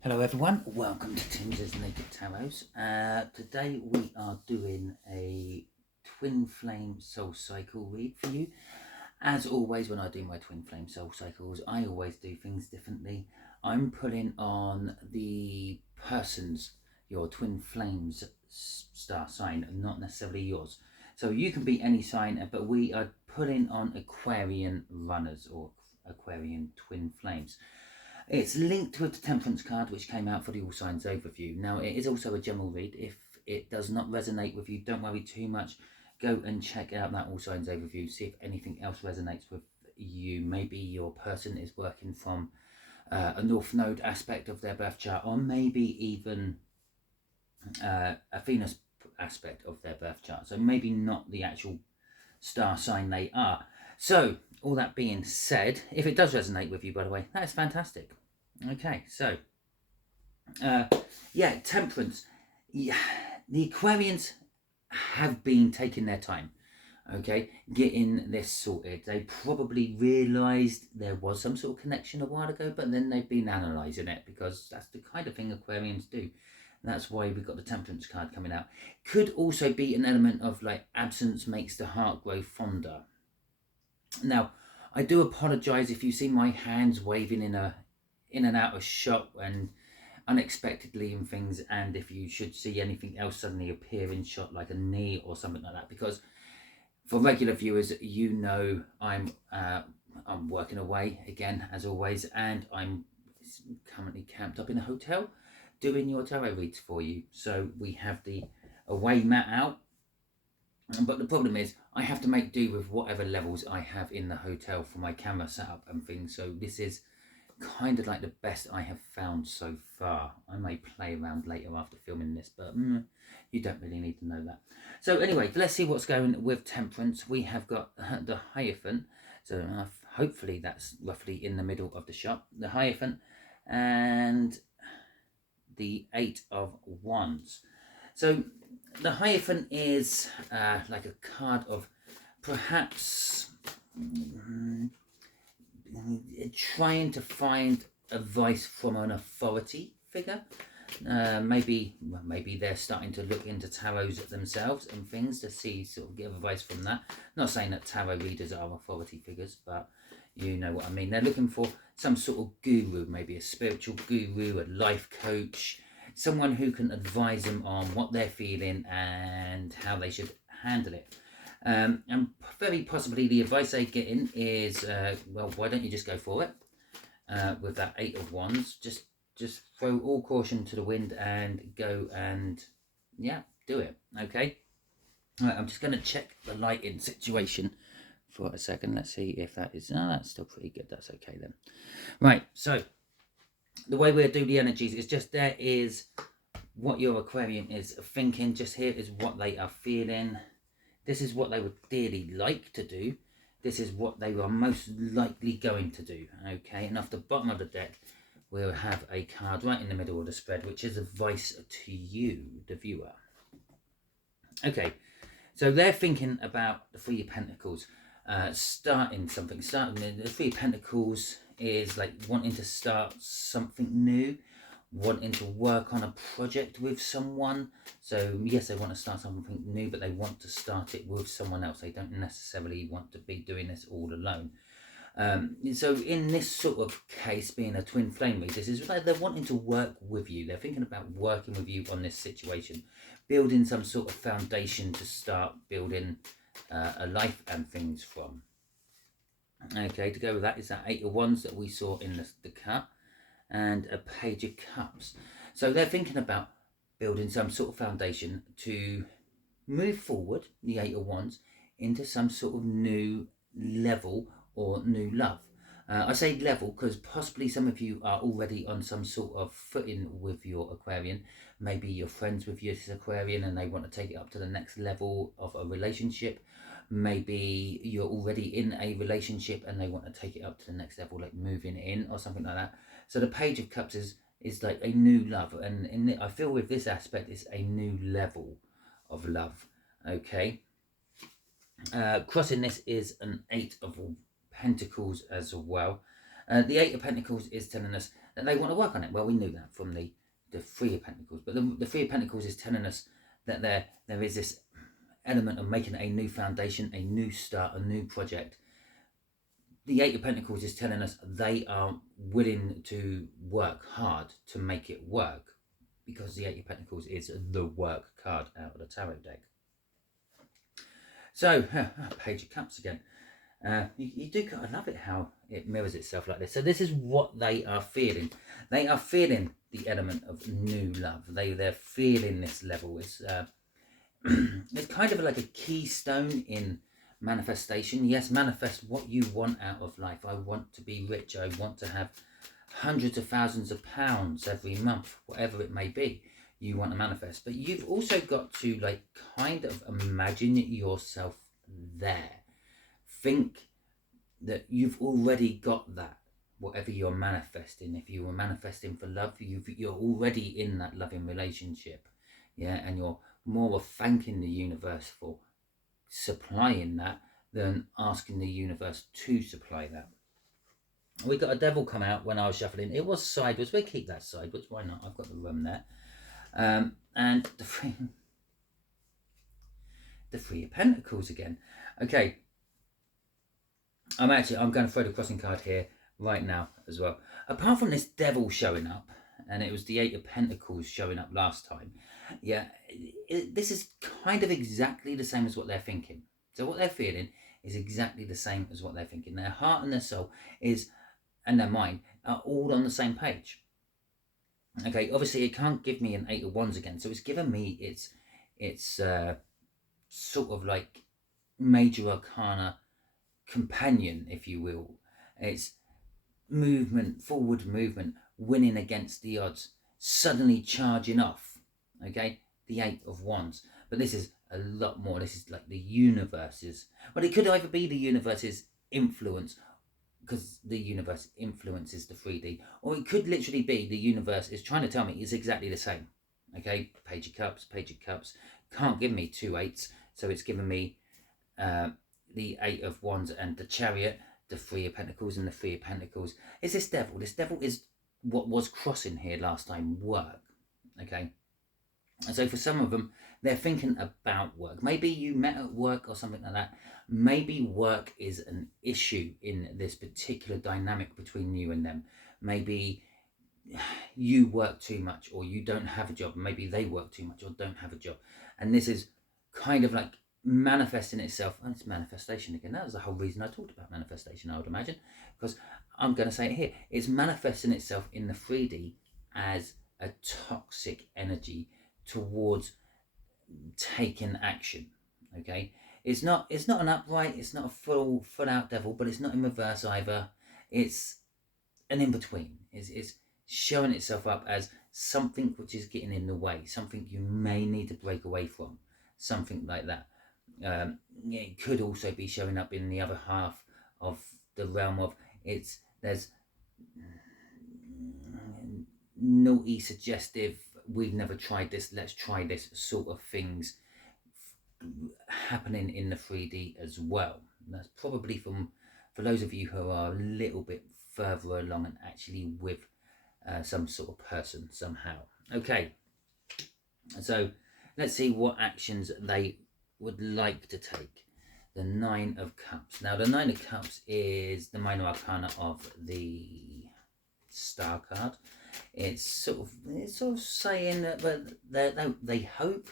Hello everyone, welcome to Timsy Naked Tarot. Today we are doing a Twin Flame Soul Cycle read for you. As always, when I do my Twin Flame Soul Cycles, I always do things differently. I'm pulling on the person's, your Twin Flames star sign, not necessarily yours. So you can be any sign, but we are pulling on Aquarian runners or Aquarian Twin Flames. It's linked with the Temperance card, which came out for the All Signs overview. Now, it is also a general read. If it does not resonate with you, don't worry too much. Go and check out that All Signs overview. See if anything else resonates with you. Maybe your person is working from a North Node aspect of their birth chart, or maybe even a Venus aspect of their birth chart. So maybe not the actual star sign they are. So, all that being said, if it does resonate with you, by the way, that is fantastic. Okay, so, yeah, Temperance. Yeah, the Aquarians have been taking their time, okay, getting this sorted. They probably realised there was some sort of connection a while ago, but then they've been analysing it because that's the kind of thing Aquarians do. That's why we've got the Temperance card coming out. Could also be an element of like absence makes the heart grow fonder. Now, I do apologise if you see my hands waving in and out of shot and unexpectedly and things, and if you should see anything else suddenly appear in shot like a knee or something like that, because for regular viewers, you know I'm working away again as always, and I'm currently camped up in a hotel doing your tarot reads for you. So we have the away mat out, but the problem is I have to make do with whatever levels I have in the hotel for my camera setup and things. So this is kind of like the best I have found so far. I may play around later after filming this, but you don't really need to know that. So anyway, let's see what's going with Temperance. We have got the Hierophant. So hopefully that's roughly in the middle of the shot. The Hierophant and the Eight of Wands. So the Hierophant is like a card of perhaps trying to find advice from an authority figure. Maybe they're starting to look into tarots themselves and things to see, sort of get advice from that. Not saying that tarot readers are authority figures, but you know what I mean. They're looking for some sort of guru, maybe a spiritual guru, a life coach, someone who can advise them on what they're feeling and how they should handle it. And very possibly the advice they're getting is, well, why don't you just go for it? With that Eight of Wands, just throw all caution to the wind and go and, yeah, do it, okay? All right, I'm just going to check the lighting situation for a second. Let's see if that is, no, that's still pretty good. That's okay then. Right, so the way we'll do the energies is just there is what your Aquarian is thinking. Just here is what they are feeling. This is what they would dearly like to do. This is what they are most likely going to do, okay? And off the bottom of the deck, we'll have a card right in the middle of the spread, which is advice to you, the viewer. Okay, so they're thinking about the Three of Pentacles, starting something. The Three of Pentacles is like wanting to start something new, wanting to work on a project with someone. So yes, they want to start something new, but they want to start it with someone else. They don't necessarily want to be doing this all alone. So in this sort of case, being a twin flame read, this is like they're wanting to work with you. They're thinking about working with you on this situation, building some sort of foundation to start building a life and things from. Okay, to go with that is that Eight of Wands that we saw in the cut, and a Page of Cups. So they're thinking about building some sort of foundation to move forward, the Eight of Wands, into some sort of new level or new love. I say level because possibly some of you are already on some sort of footing with your Aquarian. Maybe you're friends with your Aquarian and they want to take it up to the next level of a relationship. Maybe you're already in a relationship and they want to take it up to the next level, like moving in or something like that. So the Page of Cups is like a new love, and I feel with this aspect it's a new level of love. Okay, crossing this is an Eight of Pentacles as well. The Eight of Pentacles is telling us that they want to work on it. Well, we knew that from the Three of Pentacles, but the Three of Pentacles is telling us that there is this element of making a new foundation, a new start, a new project. The Eight of Pentacles is telling us they are willing to work hard to make it work, because the Eight of Pentacles is the work card out of the tarot deck. So, Page of Cups again. You do kind of love it how it mirrors itself like this. So this is what they are feeling. They are feeling the element of new love. They're feeling this level. It's it's kind of like a keystone in manifestation. Yes, manifest what you want out of life. I want to be rich. I want to have hundreds of thousands of pounds every month, whatever it may be. You want to manifest, but you've also got to like kind of imagine yourself there. Think that you've already got that, whatever you're manifesting. If you were manifesting for love, you're already in that loving relationship, yeah, and you're more of thanking the universe for supplying that than asking the universe to supply that. We got a Devil come out when I was shuffling. It was sideways. We keep that sideways. Why not? I've got the room there. And the Three of Pentacles again. Okay. I'm going to throw the crossing card here right now as well. Apart from this Devil showing up, and it was the Eight of Pentacles showing up last time. Yeah, this is kind of exactly the same as what they're thinking. So what they're feeling is exactly the same as what they're thinking. Their heart and their soul and their mind are all on the same page. Okay, obviously it can't give me an Eight of Wands again, so it's given me its sort of like major arcana companion, if you will. It's movement, forward movement, winning against the odds, suddenly charging off. Okay, the Eight of Wands. But this is a lot more. This is like the universe's, but it could either be the universe's influence, because the universe influences the 3D, or it could literally be the universe is trying to tell me it's exactly the same. Okay, Page of Cups, Page of Cups can't give me two eights, so it's given me the Eight of Wands and the Chariot, the Three of Pentacles and the Three of Pentacles. Is this Devil? This Devil is what was crossing here last time, work. Okay, and so for some of them, they're thinking about work. Maybe you met at work or something like that. Maybe work is an issue in this particular dynamic between you and them. Maybe you work too much, or you don't have a job. Maybe they work too much or don't have a job. And this is kind of like manifesting itself. And it's manifestation again. That was the whole reason I talked about manifestation, I would imagine. Because I'm going to say it here. It's manifesting itself in the 3D as a toxic energy towards taking action. Okay, it's not an upright, it's not a full out devil, but it's not in reverse either. It's an in between. It's showing itself up as something which is getting in the way, something you may need to break away from, something like that. It could also be showing up in the other half of the realm of there's naughty, suggestive, we've never tried this, let's try this sort of things happening in the 3D as well. And that's probably for those of you who are a little bit further along and actually with some sort of person somehow. Okay, so let's see what actions they would like to take. The Nine of Cups. Now the Nine of Cups is the minor arcana of the Star card. It's sort of saying that they hope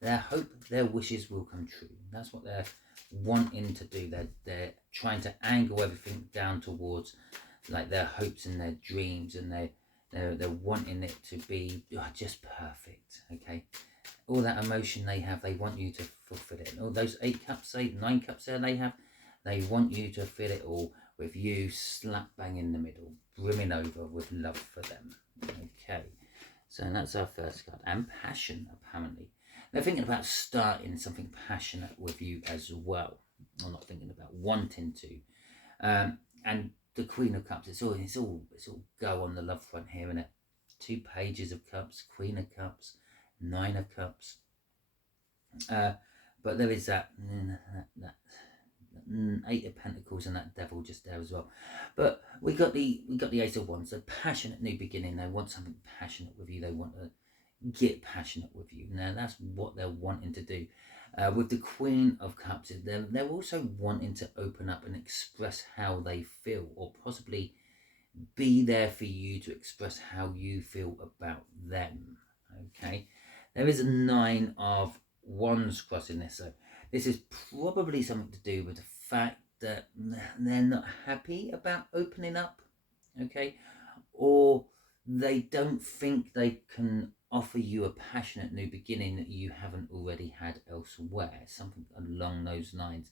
their wishes will come true. That's what they're wanting to do. They're trying to angle everything down towards like their hopes and their dreams, and they're wanting it to be just perfect. Okay, all that emotion they have, they want you to fulfill it. All those 8 cups, 9 cups there they want you to fill it all with you slap bang in the middle, brimming over with love for them. Okay, so that's our first card. And passion, apparently. They're thinking about starting something passionate with you as well. I'm not thinking about wanting to. And the Queen of Cups, it's all go on the love front here, isn't it? 2 pages of cups, Queen of Cups, 9 of Cups. But there is that Eight of Pentacles and that Devil just there as well. But we got the Ace of Wands. A passionate new beginning. They want something passionate with you. They want to get passionate with you. Now that's what they're wanting to do. With the Queen of Cups, they're also wanting to open up and express how they feel, or possibly be there for you to express how you feel about them. Okay, there is a 9 of Wands crossing this, so this is probably something to do with the fact that they're not happy about opening up, okay, or they don't think they can offer you a passionate new beginning that you haven't already had elsewhere, something along those lines,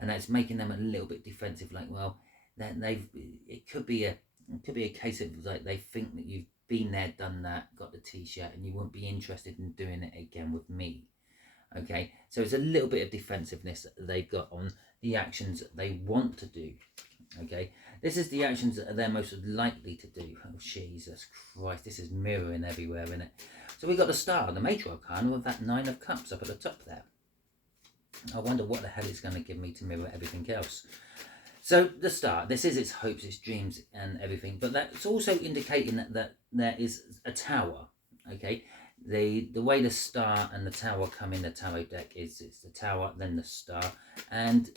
and that's making them a little bit defensive. Like, well, it could be a case of like they think that you've been there, done that, got the t-shirt, and you won't be interested in doing it again with me. Okay, so it's a little bit of defensiveness that they've got on the actions that they want to do. Okay, this is the actions that they're most likely to do. Oh, Jesus Christ, this is mirroring everywhere, isn't it? So we've got the Star, the Major Arcana, with that 9 of Cups up at the top there. I wonder what the hell it's going to give me to mirror everything else. So the Star, this is its hopes, its dreams and everything, but that's also indicating that there is a tower, okay? The way the Star and the Tower come in the tarot deck is it's the Tower, then the Star, and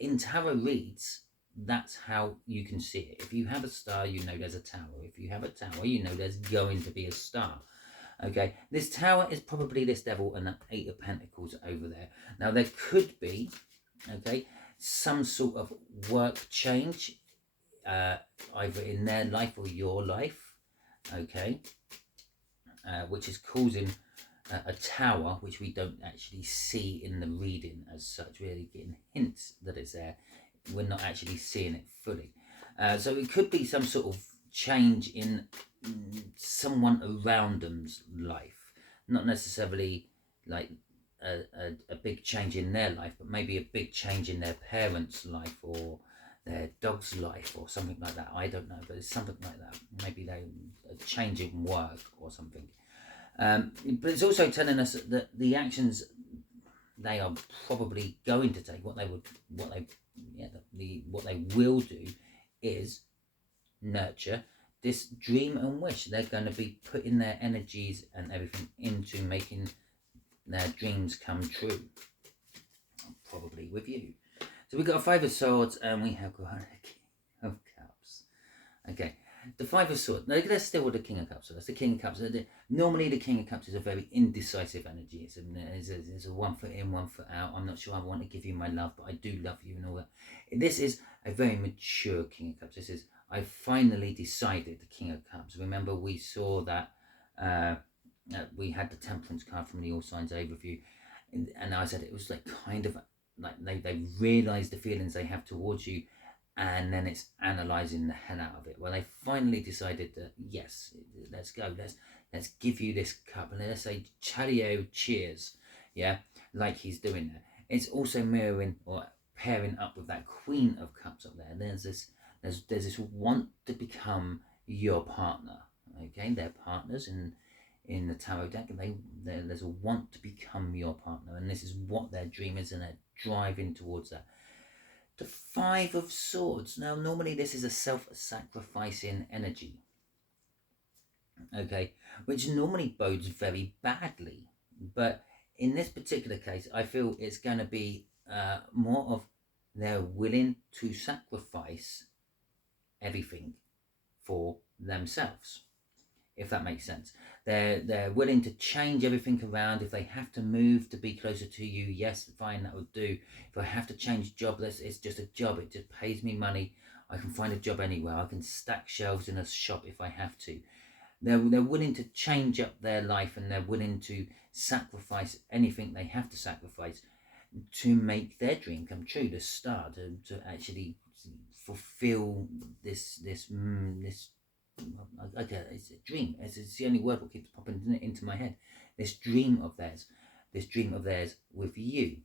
in tarot reads, that's how you can see it. If you have a star, you know there's a tower. If you have a tower, you know there's going to be a star. Okay, this tower is probably this Devil and that 8 of Pentacles over there. Now there could be, okay, some sort of work change, either in their life or your life, okay, which is causing a tower, which we don't actually see in the reading as such. We're getting hints that it's there. We're not actually seeing it fully. So it could be some sort of change in someone around them's life. Not necessarily like a big change in their life, but maybe a big change in their parents' life or their dog's life or something like that. I don't know, but it's something like that. Maybe they a change in work or something. But it's also telling us that the actions they are probably going to take, what they will do is nurture this dream and wish. They're going to be putting their energies and everything into making their dreams come true, probably with you. So we've got a 5 of Swords and we have got a King of Cups. Okay, the 5 of Swords. Now let's still with the King of Cups. So that's the King of Cups. Normally the King of Cups is a very indecisive energy. It's a 1 foot in, 1 foot out. I'm not sure I want to give you my love, but I do love you and all that. This is a very mature King of Cups. This is, I finally decided, the King of Cups. Remember we saw that we had the Temperance card from the All Signs overview, and I said it was like kind of like they realise the feelings they have towards you, and then it's analysing the hell out of it. Well, they finally decided that yes, let's go, let's give you this cup, and let's say Chalio cheers, yeah, like he's doing there. It's also mirroring or pairing up with that Queen of Cups up there. There's this want to become your partner. Okay, they're partners in the tarot deck, and there's a want to become your partner, and this is what their dream is, and they're driving towards that. The 5 of Swords. Now, normally this is a self-sacrificing energy, okay, which normally bodes very badly, but in this particular case, I feel it's going to be more of they're willing to sacrifice everything for themselves, if that makes sense. They're willing to change everything around. If they have to move to be closer to you, yes, fine, that would do. If I have to change job, it's just a job. It just pays me money. I can find a job anywhere. I can stack shelves in a shop if I have to. They're willing to change up their life, and they're willing to sacrifice anything they have to sacrifice to make their dream come true, to start, to actually fulfill this okay, it's a dream. It's the only word that keeps popping into my head. This dream of theirs with you.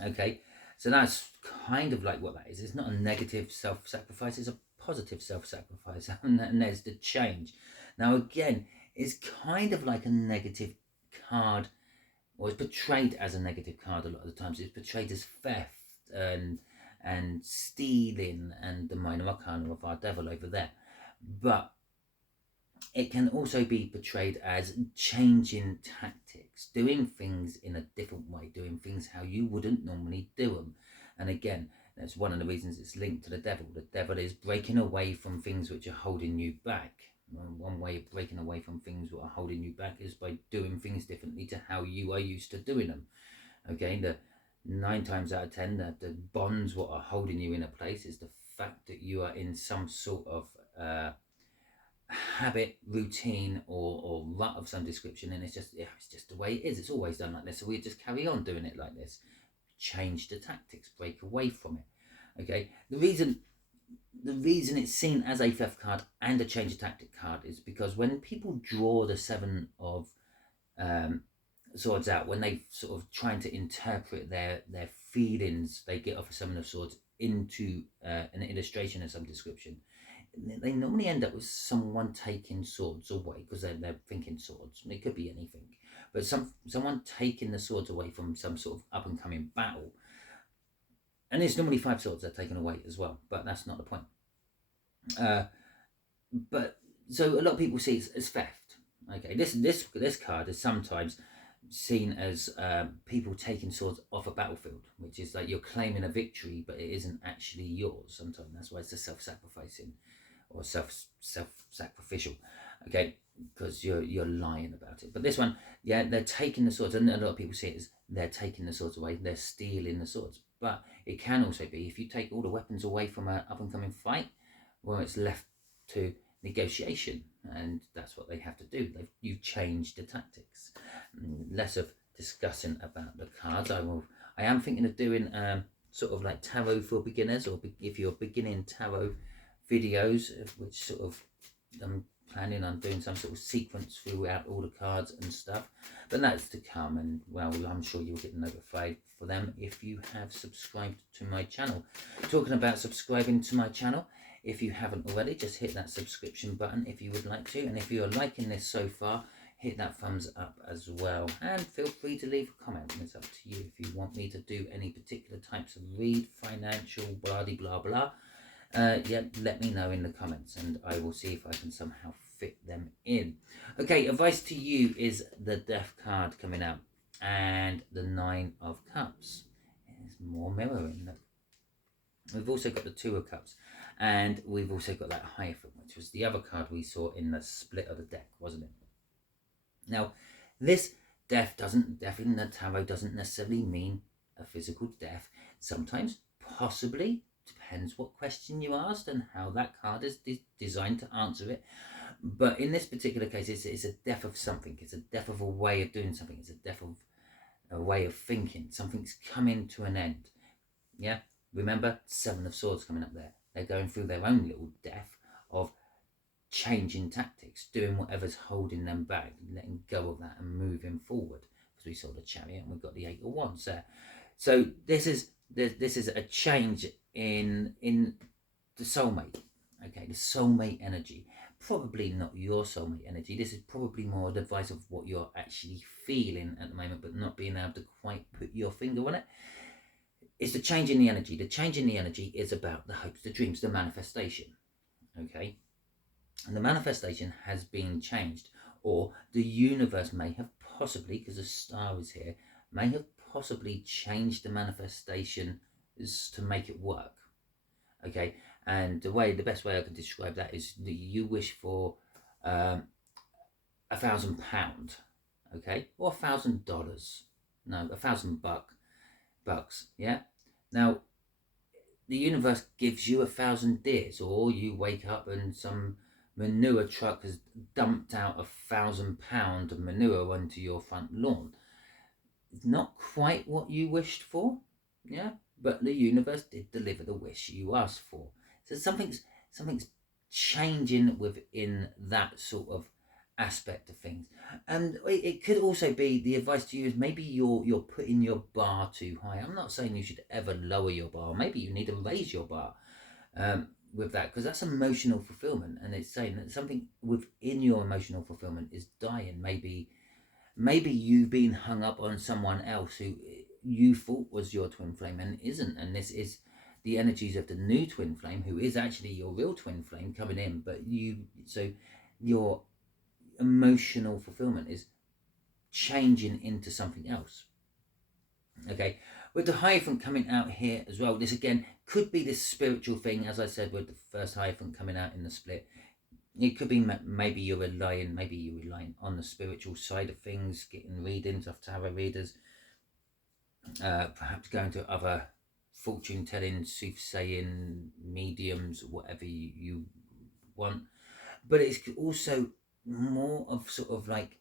Okay, so that's kind of like what that is. It's not a negative self-sacrifice, it's a positive self-sacrifice, and there's the change. Now again, it's kind of like a negative card, or it's portrayed as a negative card a lot of the times. It's portrayed as theft, and stealing, and the minor arcana of our devil over there. But it can also be portrayed as changing tactics, doing things in a different way, doing things how you wouldn't normally do them. And again, that's one of the reasons it's linked to the devil. The devil is breaking away from things which are holding you back. One way of breaking away from things that are holding you back is by doing things differently to how you are used to doing them. Okay, the 9 times out of 10, the bonds what are holding you in a place is the fact that you are in some sort of habit, routine, or rut of some description, and it's just the way it is. It's always done like this, so we just carry on doing it like this. Change the tactics, break away from it. Okay, the reason it's seen as a theft card and a change of tactic card is because when people draw the 7 of swords out, when they sort of trying to interpret their feelings they get off of 7 of swords into an illustration of some description, they normally end up with someone taking swords away because they're thinking swords. It could be anything, but someone taking the swords away from some sort of up and coming battle. And it's normally 5 swords they're taken away as well, but that's not the point. But so a lot of people see it as theft. Okay, this card is sometimes seen as people taking swords off a battlefield, which is like you're claiming a victory, but it isn't actually yours. Sometimes that's why it's a self-sacrificing or self-sacrificial. Okay, because you're lying about it. But this one, yeah, they're taking the swords, and a lot of people see it as they're taking the swords away, they're stealing the swords. But it can also be if you take all the weapons away from an up-and-coming fight, well, it's left to negotiation, and that's what they have to do. You've changed the tactics. Less of discussing about the cards. I am thinking of doing sort of like tarot for beginners, or if you're beginning tarot videos, which sort of I'm planning on doing some sort of sequence throughout all the cards and stuff, but that's to come, and well, I'm sure you'll get notified for them if you have subscribed to my channel. Talking about subscribing to my channel, if you haven't already, just hit that subscription button if you would like to, and if you're liking this so far, hit that thumbs up as well, and feel free to leave a comment. It's up to you if you want me to do any particular types of read, financial, blah blah blah. Yeah, let me know in the comments, and I will see if I can somehow fit them in. Okay, advice to you is the Death card coming out, and the 9 of Cups. There's more mirroring. We've also got the 2 of Cups, and we've also got that Hierophant, which was the other card we saw in the split of the deck, wasn't it? Now, this death in the tarot doesn't necessarily mean a physical death. Sometimes, possibly, depends what question you asked and how that card is designed to answer it. But in this particular case, it's a death of something. It's a death of a way of doing something. It's a death of a way of thinking. Something's coming to an end. Yeah? Remember, 7 of Swords coming up there. They're going through their own little death of changing tactics, doing whatever's holding them back, letting go of that and moving forward. Because we saw the Chariot and we've got the 8 of Wands there. So this is a change in the soulmate. Okay, the soulmate energy. Probably not your soulmate energy. This is probably more the advice of what you're actually feeling at the moment, but not being able to quite put your finger on it. It's the change in the energy. The change in the energy is about the hopes, the dreams, the manifestation. Okay? And the manifestation has been changed, or the universe may have possibly, because the star is here, may have possibly changed the manifestation to make it work. Okay? And the best way I can describe that is that you wish for £1,000, okay, or $1,000. No, $1,000 yeah. Now, the universe gives you 1,000 deers, or you wake up and some manure truck has dumped out £1,000 of manure onto your front lawn. It's not quite what you wished for, yeah, but the universe did deliver the wish you asked for. So something's changing within that sort of aspect of things. And it could also be, the advice to you is maybe you're putting your bar too high. I'm not saying you should ever lower your bar. Maybe you need to raise your bar with that, because that's emotional fulfillment, and it's saying that something within your emotional fulfillment is dying. Maybe you've been hung up on someone else you thought was your twin flame and isn't. And this is the energies of the new twin flame, who is actually your real twin flame coming in. But so your emotional fulfillment is changing into something else. Okay, with the Hierophant coming out here as well, this again could be this spiritual thing, as I said, with the first Hierophant coming out in the split. It could be maybe you're relying on the spiritual side of things, getting readings of tarot readers, perhaps going to other fortune telling, soothsaying mediums, whatever you want. But it's also more of sort of like,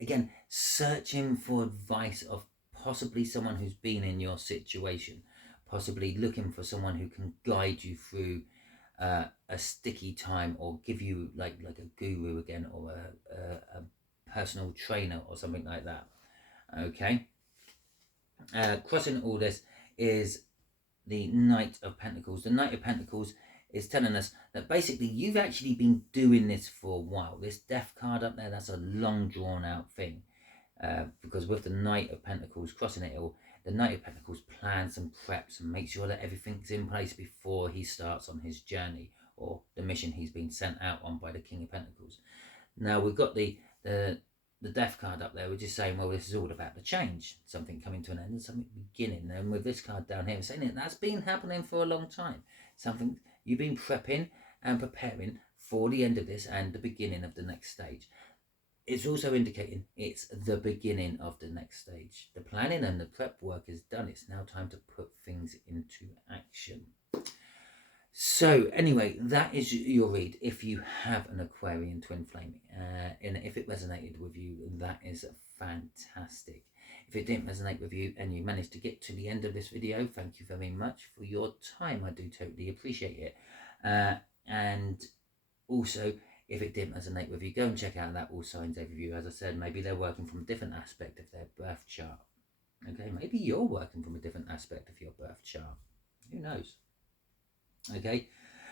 again, searching for advice of possibly someone who's been in your situation, possibly looking for someone who can guide you through a sticky time, or give you like a guru again, or a personal trainer or something like that. Okay, crossing all this is the Knight of Pentacles. The Knight of Pentacles is telling us that basically you've actually been doing this for a while. This Death card up there, that's a long drawn out thing, because with the Knight of Pentacles crossing it all, the Knight of Pentacles plans and preps and makes sure that everything's in place before he starts on his journey or the mission he's been sent out on by the King of Pentacles. Now we've got the Death card up there, which is saying, well, this is all about the change, something coming to an end and something beginning. And with this card down here, it's saying that that's been happening for a long time. Something you've been prepping and preparing for the end of this and the beginning of the next stage. It's also indicating it's the beginning of the next stage. The planning and the prep work is done. It's now time to put things into action. So anyway, that is your read if you have an Aquarian twin flame. And if it resonated with you, that is fantastic. If it didn't resonate with you and you managed to get to the end of this video, thank you very much for your time. I do totally appreciate it. And also, if it didn't resonate with you, go and check out that All Signs overview. As I said, maybe they're working from a different aspect of their birth chart. Okay, maybe you're working from a different aspect of your birth chart. Who knows? Okay,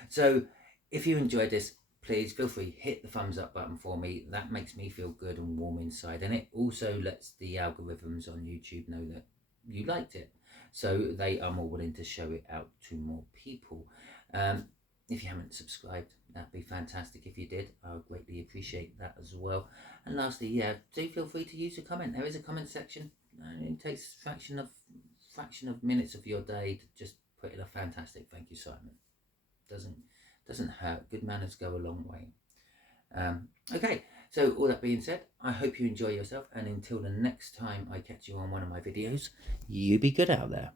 so if you enjoyed this, please feel free, hit the thumbs up button for me. That makes me feel good and warm inside, and it also lets the algorithms on YouTube know that you liked it, so they are more willing to show it out to more people. If you haven't subscribed, that'd be fantastic. If you did, I would greatly appreciate that as well. And lastly, yeah, do feel free to use a comment. There is a comment section. It takes a fraction of minutes of your day to just put in a fantastic thank you, Simon. Doesn't hurt. Good manners go a long way. Okay, so all that being said, I hope you enjoy yourself, and until the next time I catch you on one of my videos, you be good out there.